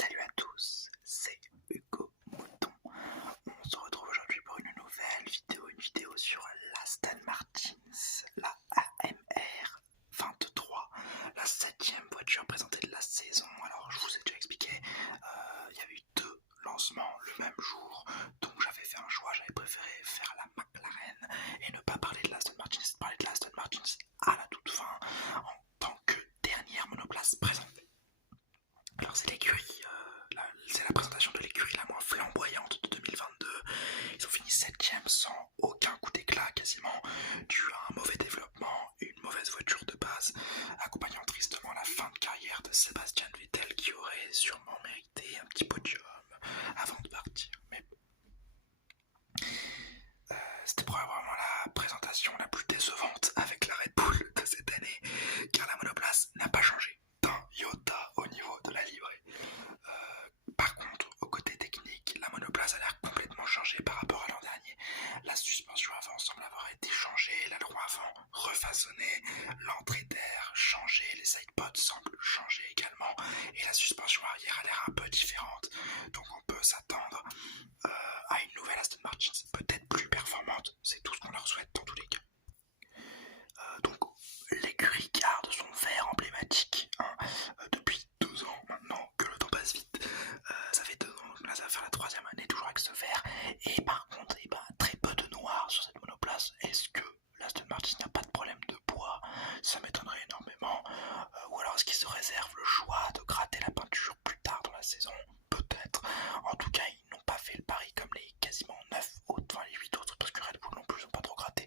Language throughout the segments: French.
Salut à tous, c'est Hugo Mouton. On se retrouve aujourd'hui pour une nouvelle vidéo, sur l'Aston Martin, la AMR 23, la 7e voiture présentée de la saison. Alors je vous ai déjà expliqué, il y a eu 2 lancements le même jour, donc j'avais fait un choix, j'avais préféré faire la McLaren et ne pas parler de l'Aston Martin, parler de l'Aston Martin à la toute fin en tant que dernière monoplace présentée. Alors c'est l'écurie, c'est la présentation de l'écurie la moins flamboyante de 2022. Ils ont fini 7ème sans aucun coup d'éclat quasiment, dû à un mauvais développement et une mauvaise voiture de base, accompagnant tristement la fin de carrière de Sebastian Vettel qui aurait sûrement mérité un petit podium avant de partir. Mais c'était probablement la présentation la plus décevante avec la Red Bull de cette année, car la monoplace n'a pas changé d'un iota au niveau de la livrée. Par contre, au côté technique, la monoplace a l'air complètement changée par rapport à l'an dernier. La suspension avant semble avoir été changée, l'aileron avant refaçonné, l'entrée d'air changée, les sidepods semblent changer également, et la suspension arrière a l'air un peu différente. Donc on peut s'attendre à une nouvelle Aston Martin, peut-être plus performante, c'est tout ce qu'on leur souhaite dans tous les cas. Donc l'écurie garde son vert emblématique depuis 2 ans maintenant, que le temps passe vite. Ça fait 2 ans, là ça va faire la 3e année toujours avec ce vert. Et par contre, très peu de noir sur cette monoplace. Est-ce que l'Aston Martin n'a pas de problème de bois? Ça m'étonnerait énormément. Ou alors est-ce qu'ils se réservent le choix de gratter la peinture plus tard dans la saison? Peut-être. En tout cas, ils n'ont pas fait le pari comme les quasiment 9 autres, enfin les 8 autres, parce que Red Bull non plus n'ont pas trop gratté,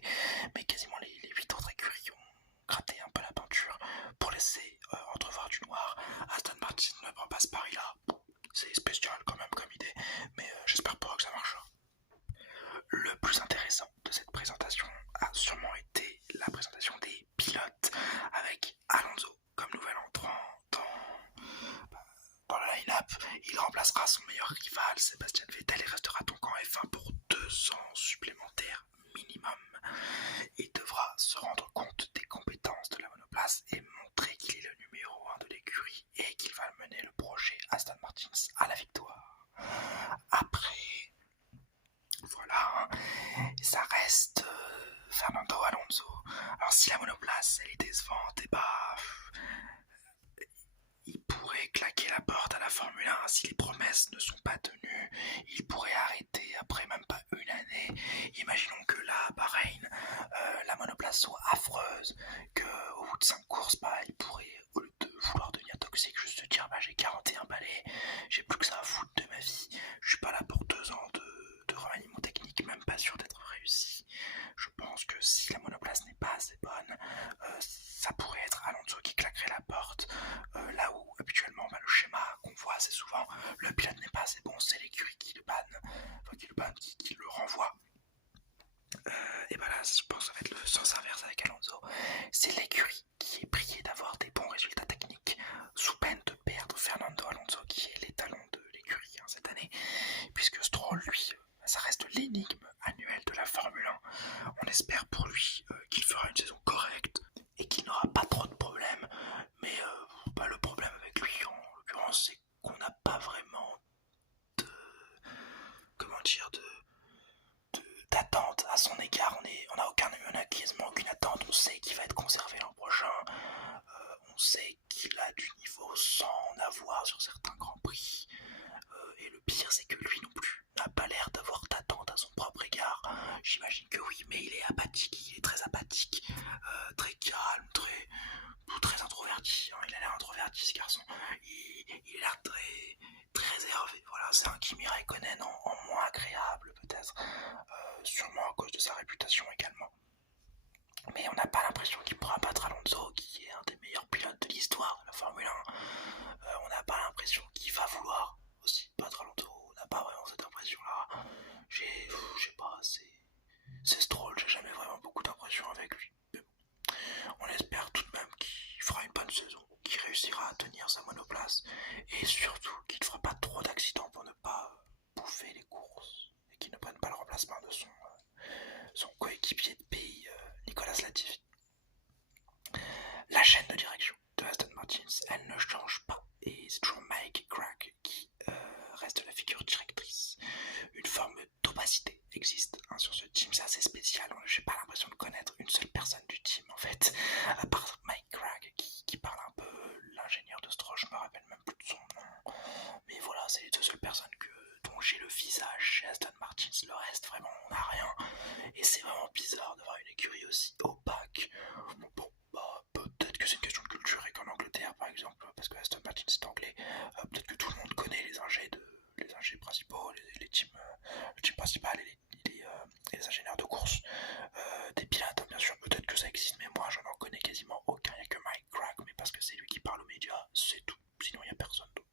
mais quasiment les 8 autres écuries ont gratté un peu la peinture pour laisser entrevoir du noir. Aston Martin ne prend pas ce pari-là. C'est spécial quand même comme idée, mais j'espère pas que ça marchera. Le plus intéressant de cette présentation a sûrement été la présentation des pilotes, avec Alonso comme nouvel entrant dans le line-up. Il remplacera son meilleur rival, Sebastian Vettel, et restera donc en F1 pour 2 ans supplémentaires minimum. Il devra se rendre compte des compétences de la monoplace et montrer qu'il est le numéro 1 de l'écurie et qu'il va mener le projet Aston Martin à la victoire. Après, voilà, ça reste Fernando Alonso. Alors si la monoplace elle est décevante, il pourrait claquer la porte à la Formule 1 si les promesses ne sont pas tenues. Il pourrait arrêter après même pas une année. Imaginons que là, à Bahreïn, la monoplace soit affreuse, qu'au bout de 5 courses, il pourrait, au lieu de vouloir devenir toxique, juste se dire j'ai 41 balais, j'ai plus que ça à foutre de ma vie, je suis pas là pour 2 ans de remaniement technique, même pas sûr d'être réussi. Je pense que si la monoplace n'est pas assez bonne, ça pourrait être Alonso qui claquerait la porte, là où habituellement le schéma qu'on voit assez souvent, le pilote n'est pas assez bon, c'est l'écurie qui le banne, qui le renvoie. Et là je pense que ça va être le sens inverse avec Alonso. C'est l'écurie qui est priée d'avoir des bons résultats techniques sous peine de perdre Fernando Alonso qui est l'étalon de l'écurie cette année, puisque Stroll lui ça reste l'énigme annuelle de la Formule 1. On espère pour lui qu'il fera une saison correcte et qu'il n'aura pas trop de problèmes, mais le problème avec lui en l'occurrence c'est qu'on n'a pas vraiment de d'attente à son égard. On a quasiment aucune attente. On sait qu'il va être conservé l'an prochain, on sait qu'il a du niveau sans en avoir sur certains grands prix, et le pire c'est que lui non plus n'a pas l'air d'avoir d'attente à son propre égard. J'imagine que oui, mais il est apathique, il est très apathique, très calme, très introverti, il a l'air introverti ce garçon, il a l'air très réservé, voilà, c'est un Kimi Raikkonen en moins agréable peut-être, sûrement à cause de sa réputation également. Mais on n'a pas l'impression qu'il pourra battre Alonso, qui est un des meilleurs pilotes de l'histoire de la Formule 1. On n'a pas l'impression qu'il va vouloir aussi battre Alonso, on n'a pas vraiment cette impression-là. Je sais pas, c'est Stroll, j'ai jamais vraiment beaucoup d'impression avec lui. Mais bon, on espère tout de même qu'il fera une bonne saison, qu'il réussira à tenir sa monoplace, et surtout qu'il ne fera pas trop d'accidents pour ne pas bouffer les courses, et qu'il ne prenne pas le remplacement de son coéquipier de pays, Nicolas Latifi. La chaîne de direction de Aston Martin, elle ne change pas, et c'est toujours Mike Crack qui max, le reste vraiment on n'a rien. Et c'est vraiment bizarre d'avoir une écurie aussi opaque. Bon, bah, peut-être que c'est une question de culture et qu'en Angleterre par exemple, parce que Aston Martin c'est anglais, peut-être que tout le monde connaît les ingés principaux, les teams, le team principal et les ingénieurs de course, des pilotes bien sûr, peut-être que ça existe, mais moi j'en connais quasiment aucun, il n'y a que Mike Crack, mais parce que c'est lui qui parle aux médias, c'est tout, sinon il n'y a personne d'autre.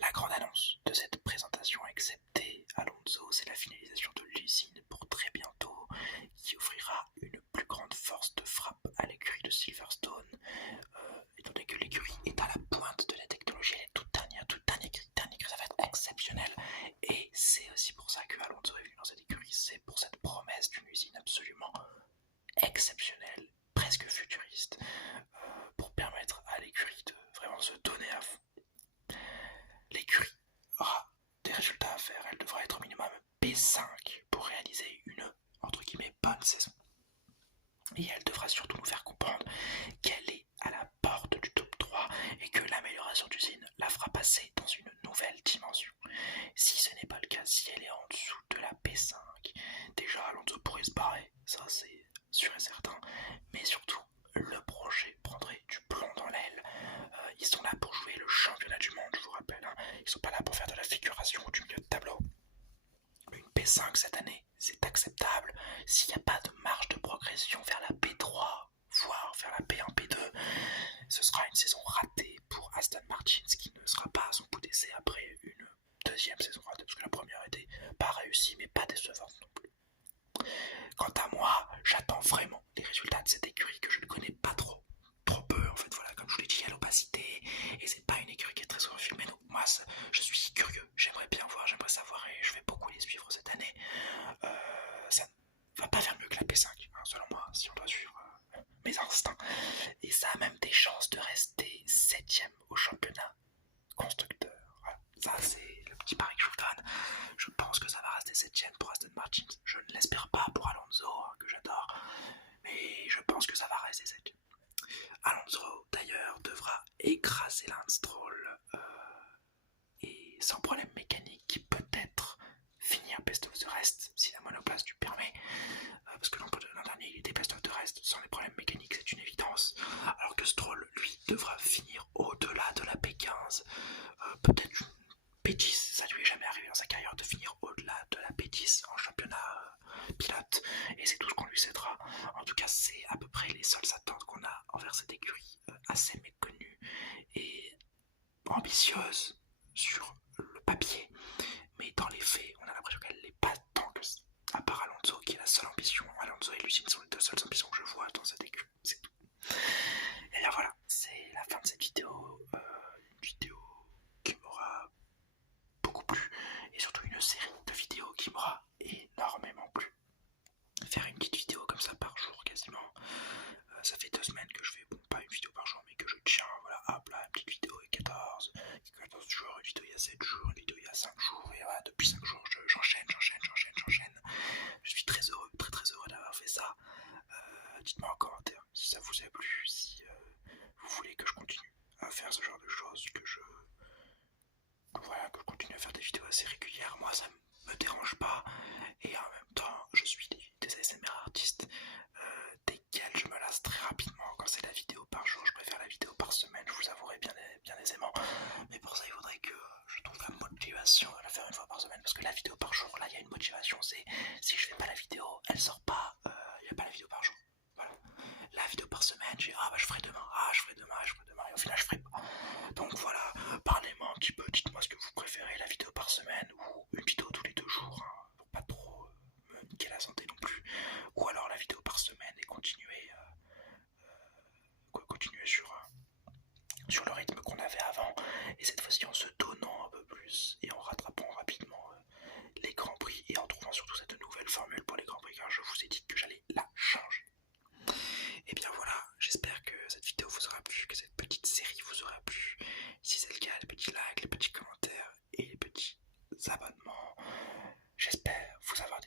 La grande annonce de cette présentation acceptée Alonso, c'est la finalisation de l'usine pour très bientôt, qui offrira une plus grande force de frappe à l'écurie de Silverstone, étant donné que l'écurie est à la pointe de la technologie, elle est toute dernière, ça va être exceptionnel. Et c'est aussi pour ça que Alonso est venu dans cette écurie, c'est pour cette promesse d'une usine absolument exceptionnelle, presque futuriste, pour permettre à l'écurie de vraiment se donner à fond. L'écurie aura des résultats à faire, elle devra être au minimum P5 pour réaliser une, entre guillemets, bonne saison. Et elle devra surtout nous faire comprendre qu'elle est à la porte du top 3 et que l'amélioration d'usine la fera passer dans une nouvelle dimension. Si ce n'est pas le cas, si elle est en dessous de la P5, déjà Alonso pourrait se barrer, ça c'est sûr et certain, mais surtout le projet prendrait du plomb dans l'aile. Ils sont là pour jouer le championnat du monde, je vous rappelle, hein. Ils sont pas là pour faire de la figuration ou du milieu de tableau. Une P5 cette année, c'est acceptable. S'il n'y a pas de marge de progression vers la P3, voire vers la P1, P2, ce sera une saison ratée pour Aston Martin, ce qui ne sera pas à son coup d'essai après une deuxième saison ratée, parce que la première était pas réussie, mais pas décevante non plus. Quant à moi, j'attends vraiment les résultats de cette écurie que je ne connais pas trop peu en fait, voilà, comme je vous l'ai dit, il y a l'opacité, et c'est pas une écurie qui est très souvent filmée, donc moi je suis curieux, j'aimerais bien voir, j'aimerais savoir, et je vais beaucoup les suivre cette année. Ça ne va pas faire mieux que la P5, hein, selon moi, si on doit suivre mes instincts, et ça a même des chances de rester 7ème au championnat constructeur. Voilà. Ça c'est le petit pari que je vous donne. Je pense que ça va rester 7ème pour Aston Martin. Je ne l'espère pas pour Alonso, hein, que j'adore, mais je pense que ça va rester 7ème. Alonso d'ailleurs devra écraser Lance Stroll et sans problème mécanique peut-être finir best of the rest si la monoplace lui permet, parce que l'an dernier il était best of the rest sans les problèmes mécaniques, c'est une évidence, alors que Stroll lui devra finir au-delà de la P15, peut-être une P10, ça lui est jamais arrivé dans sa carrière de finir au-delà de la P10 en championnat pilote, et c'est tout ce qu'on lui cédera. En tout cas c'est à peu près les seules attentes qu'on a envers cette écurie assez méconnue et ambitieuse sur le papier, mais dans les faits on a l'impression qu'elle n'est pas tant que ça, à part Alonso qui est la seule ambition. Alonso et Lucien sont les deux seules ambitions que je vois dans cette écurie, c'est tout. Et bien voilà, c'est la fin de cette vidéo, une vidéo qui m'aura beaucoup plu, et surtout une série de vidéos qui m'aura énormément plu. Faire une petite vidéo comme ça par jour quasiment, ça fait 2 semaines que je fais, bon pas une vidéo par jour mais que je tiens, voilà, hop là, une petite vidéo il y a 14 jours, une vidéo il y a 7 jours, une vidéo il y a 5 jours, et voilà, depuis 5 jours j'enchaîne. Je suis très heureux d'avoir fait ça. Dites-moi en commentaire si ça vous a plu, si vous voulez que je continue à faire ce genre de choses, que je continue à faire des vidéos assez régulières. Moi ça me dérange pas, et en même temps je suis des ASMR artistes desquels je me lasse très rapidement. Quand c'est la vidéo par jour, je préfère la vidéo par semaine, je vous avouerai bien aisément, mais pour ça il faudrait que je trouve la motivation de la faire une fois par semaine, parce que la vidéo par jour, là il y a une motivation, c'est si je fais pas la vidéo, elle sort pas, il n'y a pas la vidéo par jour. Voilà. La vidéo par semaine, je ferai demain, et au final je ferai pas. Donc voilà, parlez-moi un petit peu, dites-moi ce que vous préférez, la vidéo par semaine ou une vidéo tous les 2 jours, hein, pour pas trop me niquer la santé non plus, ou alors la vidéo par semaine et continuer sur le rythme qu'on avait avant, et cette fois-ci en se donnant un peu plus et en rattrapant rapidement les grands prix, et en trouvant surtout cette nouvelle formule pour les grands prix, car je vous ai dit que j'allais la changer. Et bien voilà, j'espère que cette vidéo vous aura plu, que cette petite série vous aura plu. Si c'est le cas, les petits likes, les petits commentaires et les petits abonnements. J'espère vous avoir